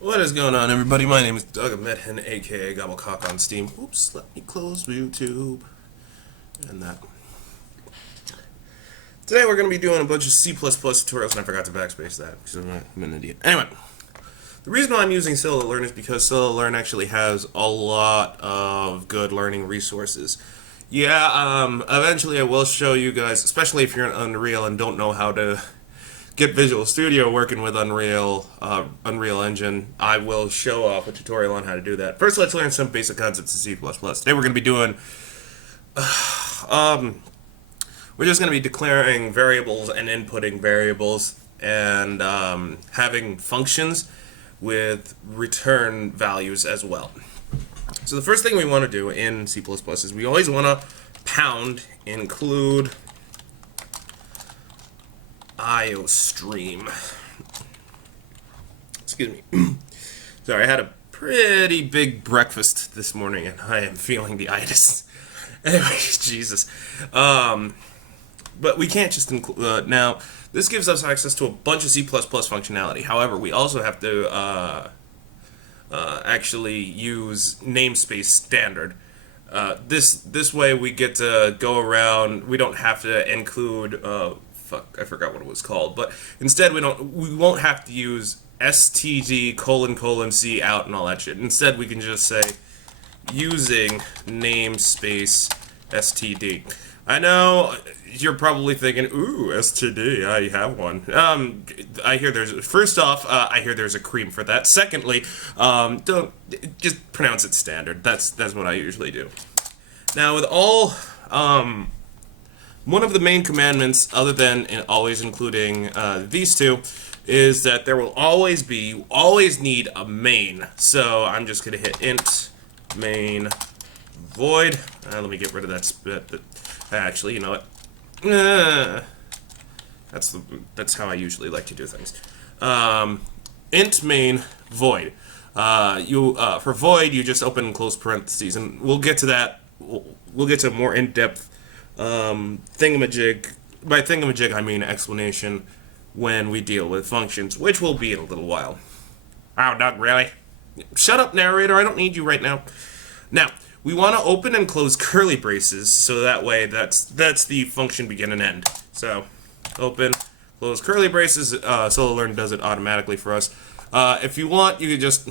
What is going on, everybody? My name is Doug Medhen, aka Gobblecock on Steam. Oops, let me close YouTube. And that. Today we're going to be doing a bunch of C++ tutorials, and I forgot to backspace that because I'm an idiot. Anyway, the reason why I'm using Scilab-Learn is because Scilab-Learn actually has a lot of good learning resources. Eventually I will show you guys, especially if you're in Unreal and don't know how to get Visual Studio working with Unreal Engine, I will show off a tutorial on how to do that. First, let's learn some basic concepts of C++. Today we're going to be doing, we're just going to be declaring variables and inputting variables and having functions with return values as well. So the first thing we want to do in C++ is we always want to pound include IOStream. Excuse me. Sorry, I had a pretty big breakfast this morning and I am feeling the itis. Anyway, Jesus. But we can't just include... now, this gives us access to a bunch of C++ functionality. However, we also have to actually use namespace standard. This way we get to go around. We don't have to include fuck, I forgot what it was called, but instead we won't have to use std : C out and all that shit. Instead we can just say using namespace std. I know you're probably thinking, ooh, STD, I have one. I hear there's, first off, I hear there's a cream for that. Secondly, don't, just pronounce it standard. That's what I usually do. Now, with all, one of the main commandments, other than always including these two, is that there will always be, you always need a main. So I'm just going to hit int main void. Let me get rid of that spit. Actually, you know what? That's how I usually like to do things. Int main void. For void, you just open and close parentheses, and we'll get to that. We'll get to a more in-depth thingamajig. By thingamajig, I mean explanation when we deal with functions, which will be in a little while. Oh, Doug, really? Shut up, narrator. I don't need you right now. Now, we want to open and close curly braces, so that way that's the function begin and end. So, open, close curly braces. Scilab-Learn does it automatically for us. If you want, you could just,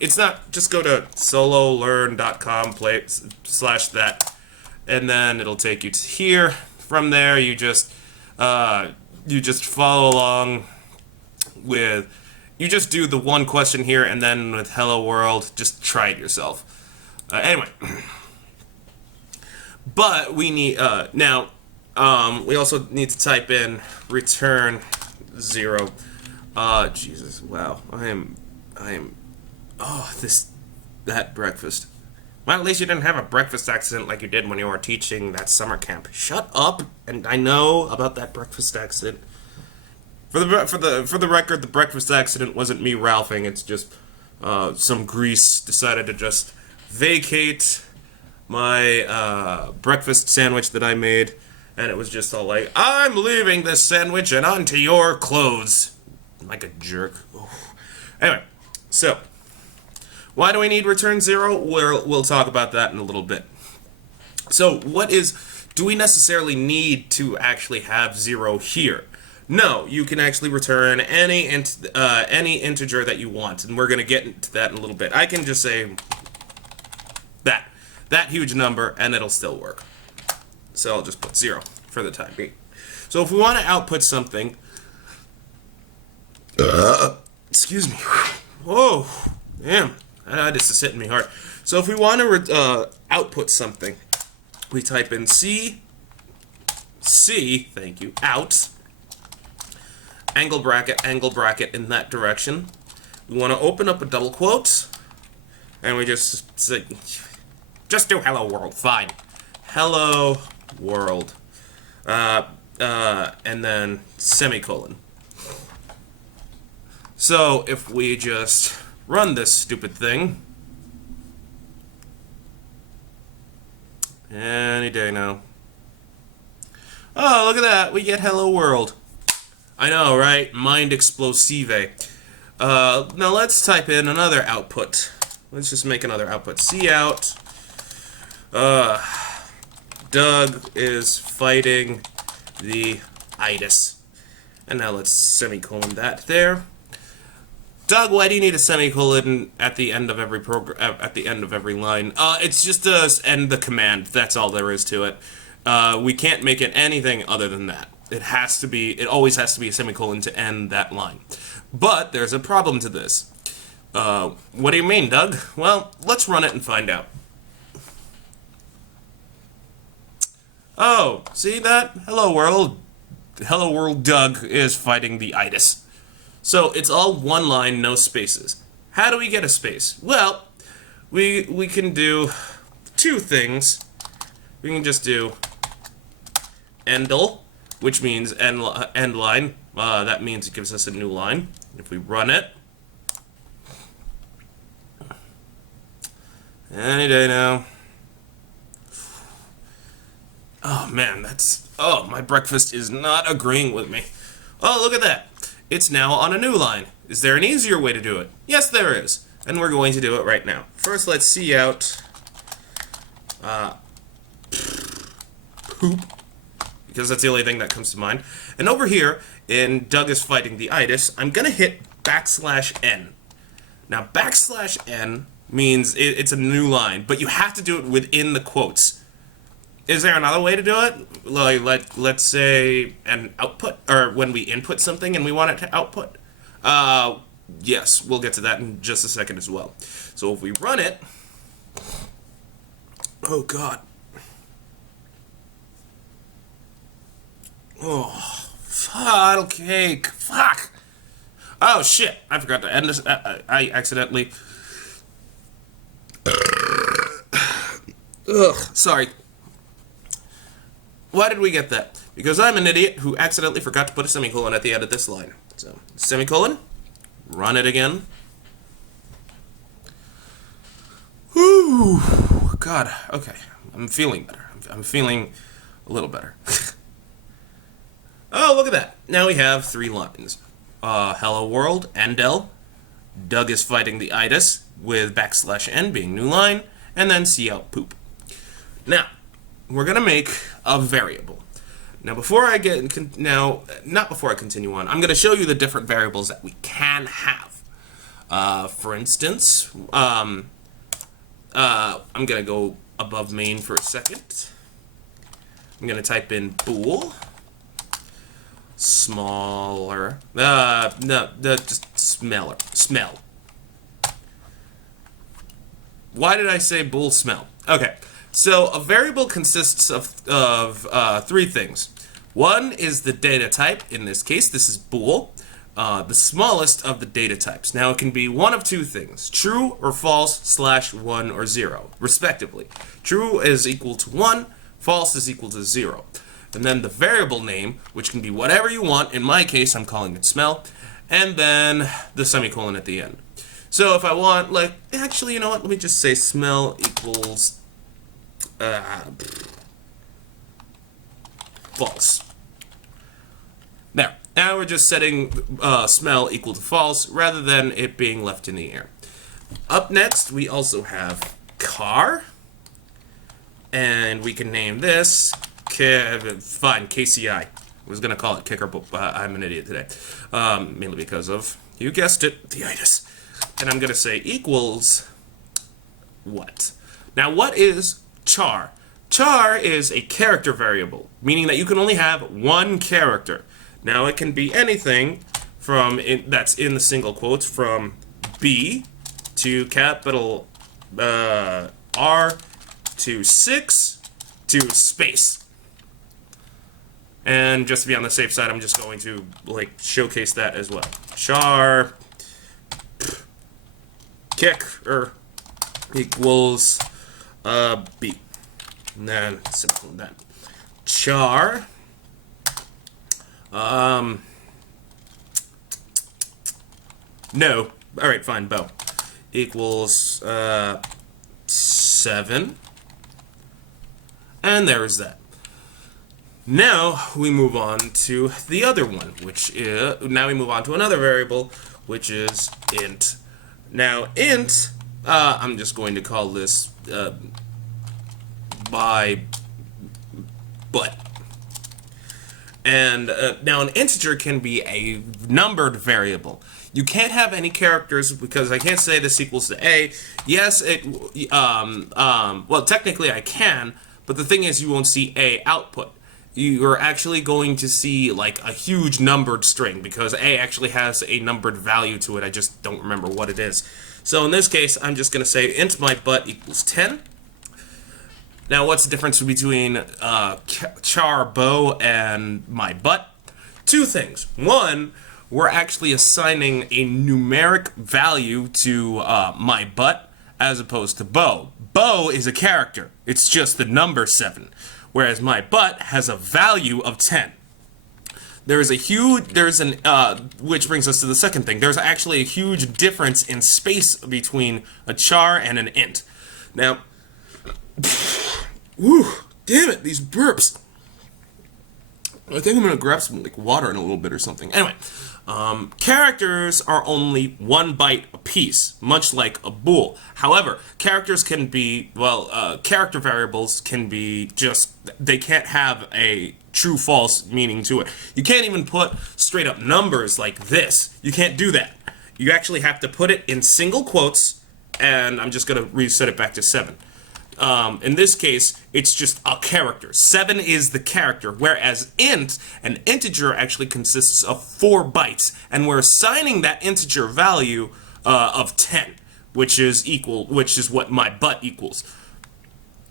it's not, just go to scilab-learn.com/that, and then it'll take you to here. From there, you just follow along with, you just do the one question here, and then with hello world, just try it yourself. Anyway, but we need, now, we also need to type in return 0. Jesus, wow, I am, oh, that breakfast. Well, at least you didn't have a breakfast accident like you did when you were teaching that summer camp. Shut up, and I know about that breakfast accident. For the record, the breakfast accident wasn't me ralphing, it's just, some grease decided to just vacate my breakfast sandwich that I made, and it was just all like, I'm leaving this sandwich and onto your clothes. Like a jerk. Oof. Anyway, so why do we need return 0? We'll talk about that in a little bit. So do we necessarily need to actually have 0 here? No, you can actually return any integer that you want, and we're going to get into that in a little bit. I can just say that huge number, and it'll still work. So I'll just put 0 for the time being. So if we want to output something, excuse me. Whoa, damn, that is hitting me hard. So if we want to output something, we type in C, thank you, out, angle bracket in that direction. We want to open up a double quote, and we just say, just do hello world, fine. Hello world. And then semicolon. So if we just run this stupid thing, any day now. Oh, look at that, we get hello world. I know, right? Mind explosive. Now let's type in another output. Let's just make another output. Cout. Doug is fighting the itis. And now let's semicolon that there. Doug, why do you need a semicolon at the end of every at the end of every line? It's just to end the command. That's all there is to it. We can't make it anything other than that. It has to be. It always has to be a semicolon to end that line. But there's a problem to this. What do you mean, Doug? Well, let's run it and find out. Oh, see that? Hello world. Hello world. Doug is fighting the itis. So it's all one line, no spaces. How do we get a space? Well, we can do two things. We can just do endl, which means end line. That means it gives us a new line. If we run it, any day now. Oh man, my breakfast is not agreeing with me. Oh, look at that. It's now on a new line. Is there an easier way to do it? Yes, there is. And we're going to do it right now. First, let's see out poop, because that's the only thing that comes to mind. And over here, in Doug is fighting the itis, I'm going to hit \n. Now, \n means it's a new line, but you have to do it within the quotes. Is there another way to do it? Like let's say an output, or when we input something and we want it to output? Yes, we'll get to that in just a second as well. So if we run it, oh god. Oh, funnel cake, fuck. Oh shit, I forgot to end this, I accidentally. Ugh, sorry. Why did we get that? Because I'm an idiot who accidentally forgot to put a semicolon at the end of this line. So, semicolon, run it again. Whew, God, okay, I'm feeling better. I'm feeling a little better. Oh, look at that. Now we have 3 lines. Hello world, endl. Doug is fighting the itis, with \n being new line, and then cout poop. Now, we're gonna make a variable. Now, before I not before I continue on, I'm gonna show you the different variables that we can have. For instance, I'm gonna go above main for a second. I'm gonna type in bool. Smaller. Just smell. Why did I say bool smell? Okay. So a variable consists of 3 things. One is the data type. In this case, this is bool, the smallest of the data types. Now it can be one of 2 things: true or false / 1 or 0, respectively. True is equal to 1, false is equal to 0. And then the variable name, which can be whatever you want. In my case, I'm calling it smell, and then the semicolon at the end. So if I want, actually, you know what? Let me just say smell equals false. Now we're just setting smell equal to false rather than it being left in the air. Up next, we also have car, and we can name this KCI. I was gonna call it kicker, but I'm an idiot today, mainly because of, you guessed it, the itis. And I'm gonna say equals what? Now, what is char? Char is a character variable, meaning that you can only have 1 character. Now, it can be anything from that's in the single quotes, from B to capital R to 6 to space. And just to be on the safe side, I'm just going to showcase that as well. Char kicker equals B. And then simple that. Char no. Alright, fine, bow. Equals 7. And there's that. Now we move on to the other one, which is, now we move on to another variable, which is int. Now int, I'm just going to call this by butt. And now an integer can be a numbered variable. You can't have any characters because I can't say this equals to a. Yes, well, technically I can, but the thing is you won't see a output. You're actually going to see like a huge numbered string because a actually has a numbered value to it. I just don't remember what it is. So in this case, I'm just going to say int my butt equals 10. Now, what's the difference between char bow and my butt? Two things. One, we're actually assigning a numeric value to my butt as opposed to bow. Bow is a character. It's just the number 7. Whereas my butt has a value of 10. Which brings us to the second thing. There's actually a huge difference in space between a char and an int. Now, whew, damn it, these burps. I think I'm gonna grab some like water in a little bit or something. Anyway, characters are only 1 byte apiece, much like a bool. However, characters can be, character variables can be just, they can't have a true-false meaning to it. You can't even put straight-up numbers like this. You can't do that. You actually have to put it in single quotes, and I'm just gonna reset it back to 7. In this case, it's just a character. 7 is the character, whereas int, an integer, actually consists of 4 bytes, and we're assigning that integer value of 10, which is what my butt equals.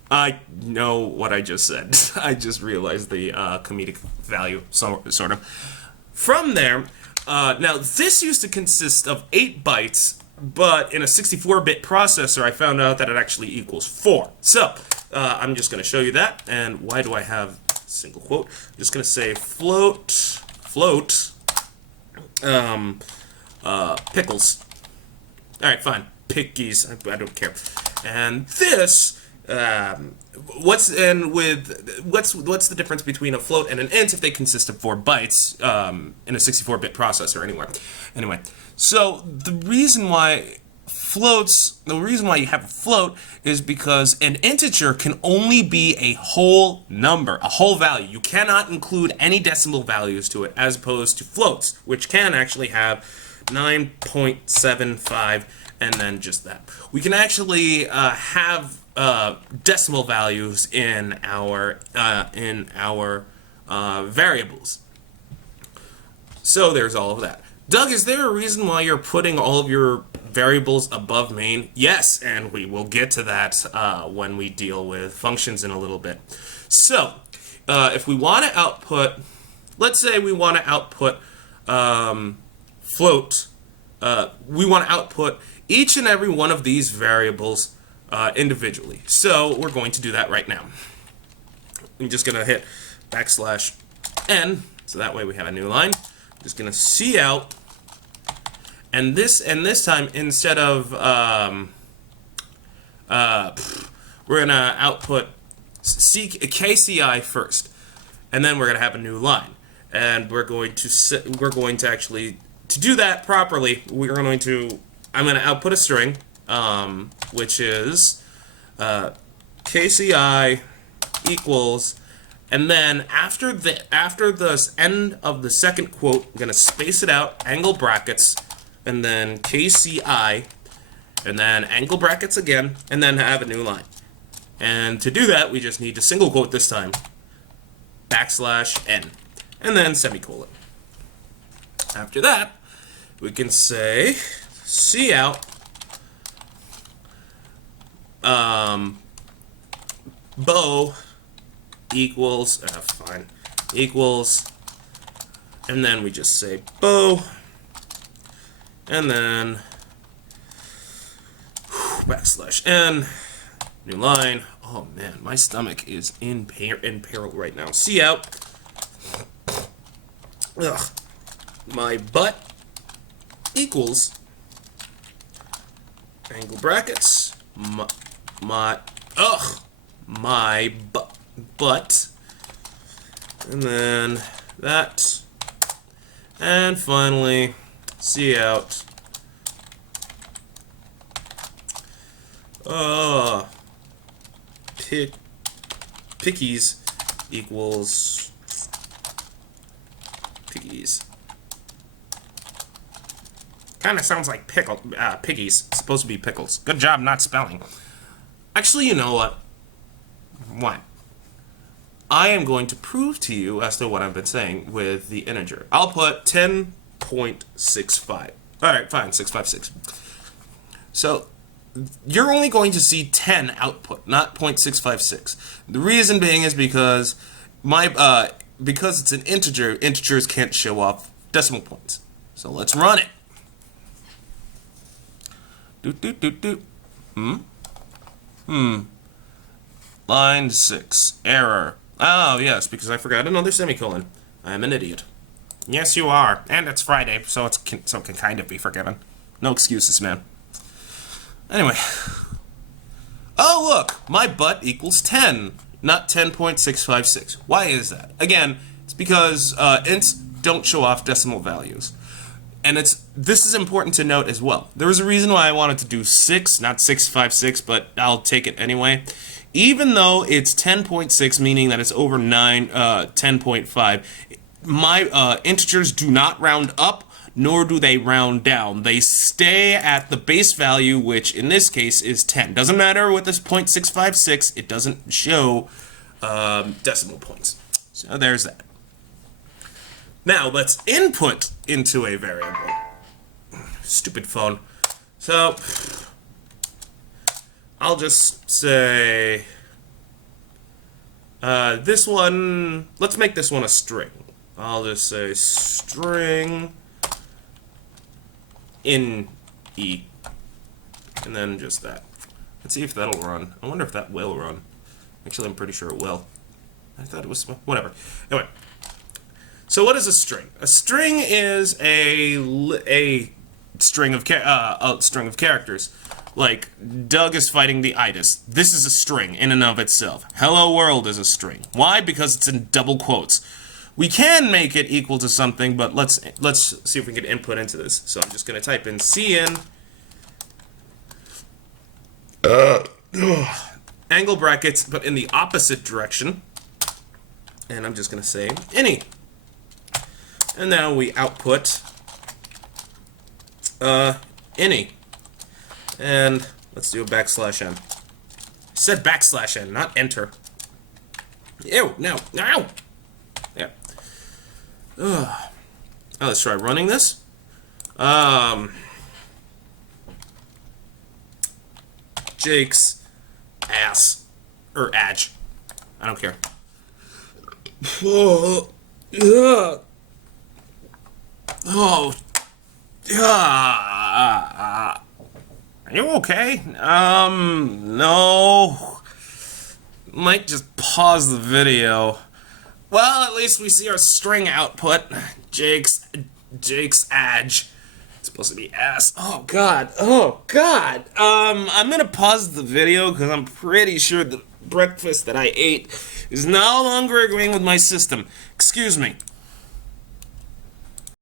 I know what I just said. I just realized the comedic value, sort of. From there, now this used to consist of 8 bytes, but in a 64-bit processor, I found out that it actually equals 4. So, I'm just going to show you that. And why do I have single quote? I'm just going to say float, pickles. All right, fine. Pickies. I don't care. And this, what's the difference between a float and an int if they consist of 4 bytes in a 64-bit processor anyway. So the reason why you have a float is because an integer can only be a whole number, a whole value. You cannot include any decimal values to it, as opposed to floats, which can actually have 9.75 and then just that. We can actually have decimal values in our variables. So there's all of that. Doug, is there a reason why you're putting all of your variables above main? Yes, and we will get to that when we deal with functions in a little bit. So, if we want to output, let's say we want to output float, we want to output each and every one of these variables individually. So, we're going to do that right now. I'm just going to hit \n, so that way we have a new line. I'm just going to cout, and this time instead of we're going to output KCI first, and then we're going to have a new line, and we're going to actually, to do that properly, I'm going to output a string, which is KCI equals. And then after the end of the second quote, I'm going to space it out, angle brackets, and then KCI, and then angle brackets again, and then have a new line. And to do that, we just need to single quote this time, \n, and then semicolon. After that, we can say cout bow equals, equals, and then we just say bow, and then \n, new line. Oh man, my stomach is in peril right now. Cout, my butt equals, angle brackets, my butt, and then that, and finally cout pickies equals piggies. Kind of sounds like piggies. It's supposed to be pickles. Good job not spelling. Actually, you know what? What? I am going to prove to you as to what I've been saying with the integer. I'll put 10.65. Alright, fine, 656. So, you're only going to see 10 output, not 0.656. The reason being is because because it's an integer, integers can't show off decimal points. So let's run it. Line 6. Error. Oh, yes, because I forgot another semicolon. I'm an idiot. Yes, you are. And it's Friday, so it can kind of be forgiven. No excuses, man. Anyway. Oh, look! My butt equals 10, not 10.656. Why is that? Again, it's because ints don't show off decimal values. And this is important to note as well. There was a reason why I wanted to do 6, not 656, but I'll take it anyway. Even though it's 10.6, meaning that it's over 10.5, my integers do not round up, nor do they round down. They stay at the base value, which in this case is 10. Doesn't matter with this 0.656, it doesn't show decimal points. So there's that. Now let's input into a variable. Stupid phone. So I'll just say this one, let's make this one a string. I'll just say string in E, and then just that. Let's see if that'll run. I wonder if that will run. Actually, I'm pretty sure it will. I thought it was, whatever. Anyway, so what is a string? A string is a string of characters. Like, Doug is fighting the Itis. This is a string in and of itself. Hello world is a string. Why? Because it's in double quotes. We can make it equal to something, but let's see if we can input into this. So I'm just going to type in cin angle brackets, but in the opposite direction. And I'm just going to say any. And now we output any. And let's do a \n. I said \n, not enter. Ew, no, no. Yeah. Oh, let's try running this. Jake's ass or adge. I don't care. Oh, are you okay? No. Might just pause the video. Well, at least we see our string output. Jake's adge. It's supposed to be ass. Oh god. Oh god. I'm gonna pause the video because I'm pretty sure the breakfast that I ate is no longer agreeing with my system. Excuse me.